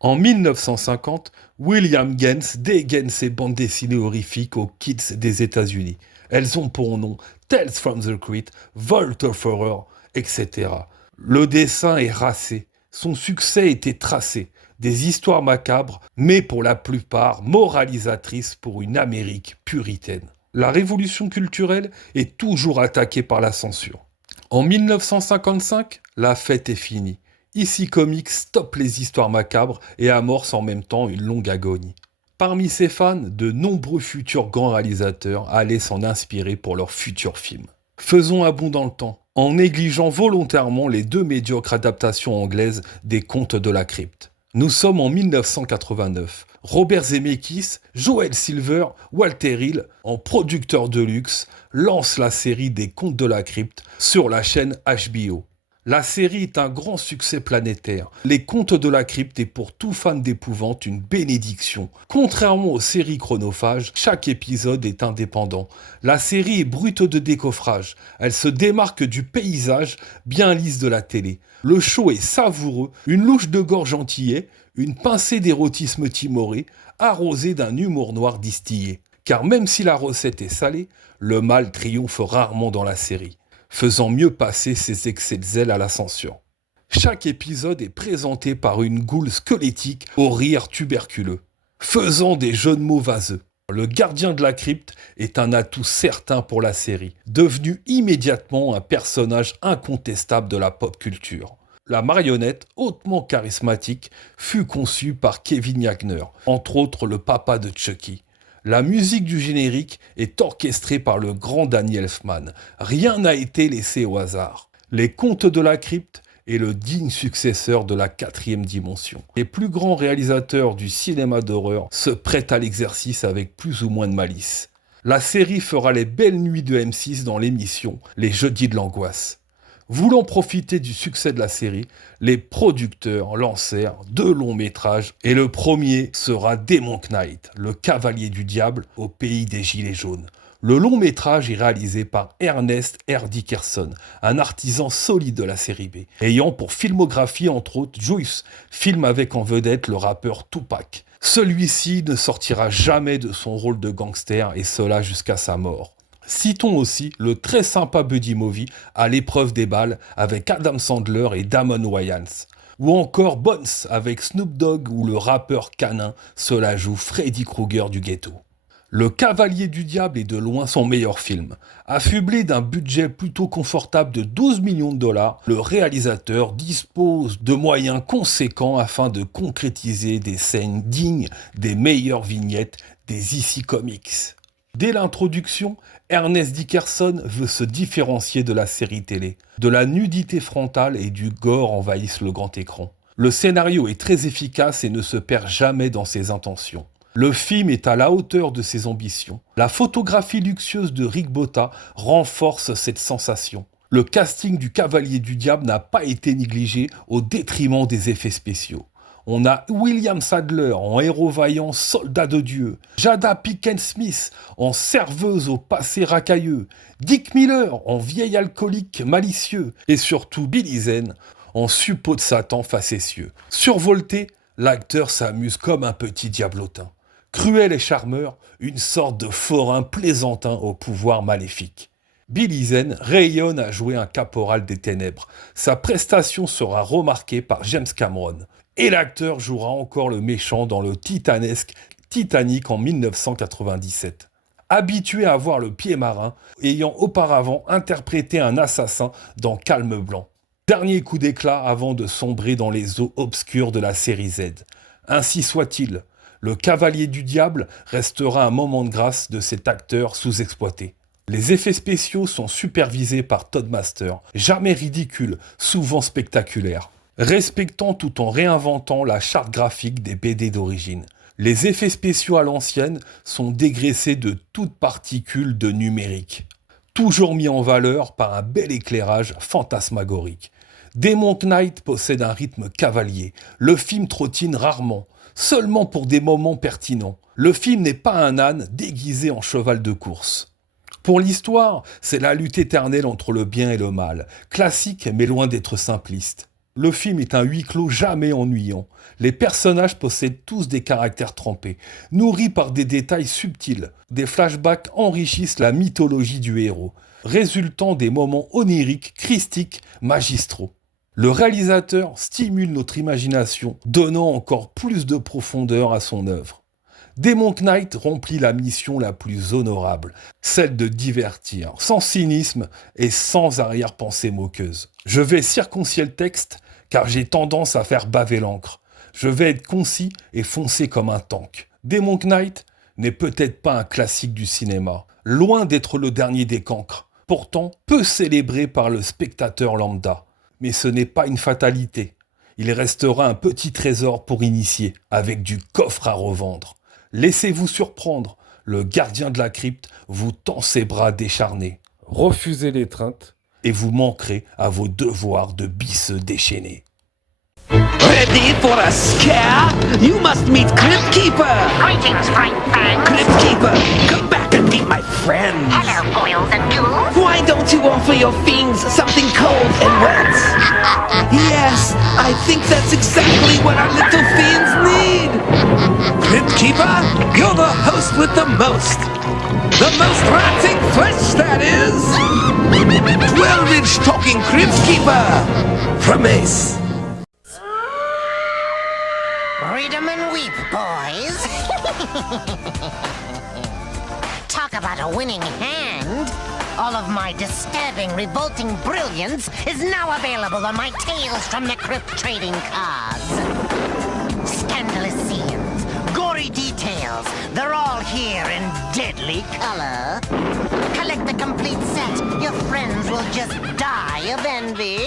En 1950, William Gaines dégaine ses bandes dessinées horrifiques aux kids des États-Unis. Elles ont pour nom Tales from the Crypt, Vault of Horror, etc. Le dessin est racé, son succès était tracé. Des histoires macabres, mais pour la plupart moralisatrices pour une Amérique puritaine. La révolution culturelle est toujours attaquée par la censure. En 1955, la fête est finie. IC Comics stoppe les histoires macabres et amorce en même temps une longue agonie. Parmi ses fans, de nombreux futurs grands réalisateurs allaient s'en inspirer pour leurs futurs films. Faisons un bond dans le temps, en négligeant volontairement les deux médiocres adaptations anglaises des Contes de la Crypte. Nous sommes en 1989. Robert Zemeckis, Joel Silver, Walter Hill, en producteur de luxe, lancent la série des Contes de la Crypte sur la chaîne HBO. La série est un grand succès planétaire. Les Contes de la Crypte est pour tout fan d'épouvante une bénédiction. Contrairement aux séries chronophages, chaque épisode est indépendant. La série est brute de décoffrage. Elle se démarque du paysage bien lisse de la télé. Le show est savoureux, une louche de gorge antillais, une pincée d'érotisme timoré, arrosée d'un humour noir distillé. Car même si la recette est salée, le mal triomphe rarement dans la série, faisant mieux passer ses excès de zèle à la censure. Chaque épisode est présenté par une goule squelettique au rire tuberculeux, faisant des jeux de mots vaseux. Le gardien de la crypte est un atout certain pour la série, devenu immédiatement un personnage incontestable de la pop culture. La marionnette, hautement charismatique, fut conçue par Kevin Yagner, entre autres le papa de Chucky. La musique du générique est orchestrée par le grand Danny Elfman. Rien n'a été laissé au hasard. Les Contes de la Crypte est le digne successeur de la 4e dimension. Les plus grands réalisateurs du cinéma d'horreur se prêtent à l'exercice avec plus ou moins de malice. La série fera les belles nuits de M6 dans l'émission Les Jeudis de l'Angoisse. Voulant profiter du succès de la série, les producteurs lancèrent 2 longs métrages et le premier sera Demon Knight, le cavalier du diable au pays des gilets jaunes. Le long métrage est réalisé par Ernest R. Dickerson, un artisan solide de la série B, ayant pour filmographie entre autres Juice, film avec en vedette le rappeur Tupac. Celui-ci ne sortira jamais de son rôle de gangster et cela jusqu'à sa mort. Citons aussi le très sympa buddy movie À l'épreuve des balles avec Adam Sandler et Damon Wayans. Ou encore Bones avec Snoop Dogg où le rappeur canin se la joue Freddy Krueger du ghetto. Le Cavalier du Diable est de loin son meilleur film. Affublé d'un budget plutôt confortable de 12 millions de dollars, le réalisateur dispose de moyens conséquents afin de concrétiser des scènes dignes des meilleures vignettes des IC Comics. Dès l'introduction, Ernest Dickerson veut se différencier de la série télé. De la nudité frontale et du gore envahissent le grand écran. Le scénario est très efficace et ne se perd jamais dans ses intentions. Le film est à la hauteur de ses ambitions. La photographie luxueuse de Rick Botta renforce cette sensation. Le casting du Cavalier du Diable n'a pas été négligé au détriment des effets spéciaux. On a William Sadler en héros vaillant soldat de Dieu, Jada Pinkett Smith en serveuse au passé racailleux, Dick Miller en vieil alcoolique malicieux et surtout Billy Zane en suppôt de Satan facétieux. Survolté, l'acteur s'amuse comme un petit diablotin. Cruel et charmeur, une sorte de forain plaisantin au pouvoir maléfique. Billy Zane rayonne à jouer un caporal des ténèbres. Sa prestation sera remarquée par James Cameron. Et l'acteur jouera encore le méchant dans le titanesque Titanic en 1997. Habitué à voir le pied marin, ayant auparavant interprété un assassin dans Calme Blanc. Dernier coup d'éclat avant de sombrer dans les eaux obscures de la série Z. Ainsi soit-il, le Cavalier du Diable restera un moment de grâce de cet acteur sous-exploité. Les effets spéciaux sont supervisés par Todd Master, jamais ridicules, souvent spectaculaires. Respectant tout en réinventant la charte graphique des BD d'origine. Les effets spéciaux à l'ancienne sont dégraissés de toute particule de numérique, toujours mis en valeur par un bel éclairage fantasmagorique. Demon Knight possède un rythme cavalier. Le film trottine rarement, seulement pour des moments pertinents. Le film n'est pas un âne déguisé en cheval de course. Pour l'histoire, c'est la lutte éternelle entre le bien et le mal, classique mais loin d'être simpliste. Le film est un huis clos jamais ennuyant. Les personnages possèdent tous des caractères trempés, nourris par des détails subtils. Des flashbacks enrichissent la mythologie du héros, résultant des moments oniriques, christiques, magistraux. Le réalisateur stimule notre imagination, donnant encore plus de profondeur à son œuvre. Demon Knight remplit la mission la plus honorable, celle de divertir, sans cynisme et sans arrière-pensée moqueuse. Je vais circoncier le texte, car j'ai tendance à faire baver l'encre. Je vais être concis et foncer comme un tank. Demon Knight n'est peut-être pas un classique du cinéma, loin d'être le dernier des cancres, pourtant peu célébré par le spectateur lambda. Mais ce n'est pas une fatalité. Il restera un petit trésor pour initier, avec du coffre à revendre. Laissez-vous surprendre, le gardien de la crypte vous tend ses bras décharnés. Refusez l'étreinte et vous manquerez à vos devoirs de bisseux déchaînés. Ready for a scare? You must meet Crypt Keeper! Greetings, Frank Fang. Crypt Keeper, come back and meet my friends! Hello, Boils and Ghouls. Why don't you offer your fiends something cold and wet? Yes, I think that's exactly what our little fiends need! Crypt Keeper, you're the host with the most! The most rotting flesh, that is! 12-inch talking Crypt Keeper! From Ace. Read 'em and weep, boys. Talk about a winning hand. All of my disturbing, revolting brilliance is now available on my Tales from the Crypt trading cards. Scandalous scenes, gory details, they're all here in deadly color. Collect the complete set, your friends will just die of envy.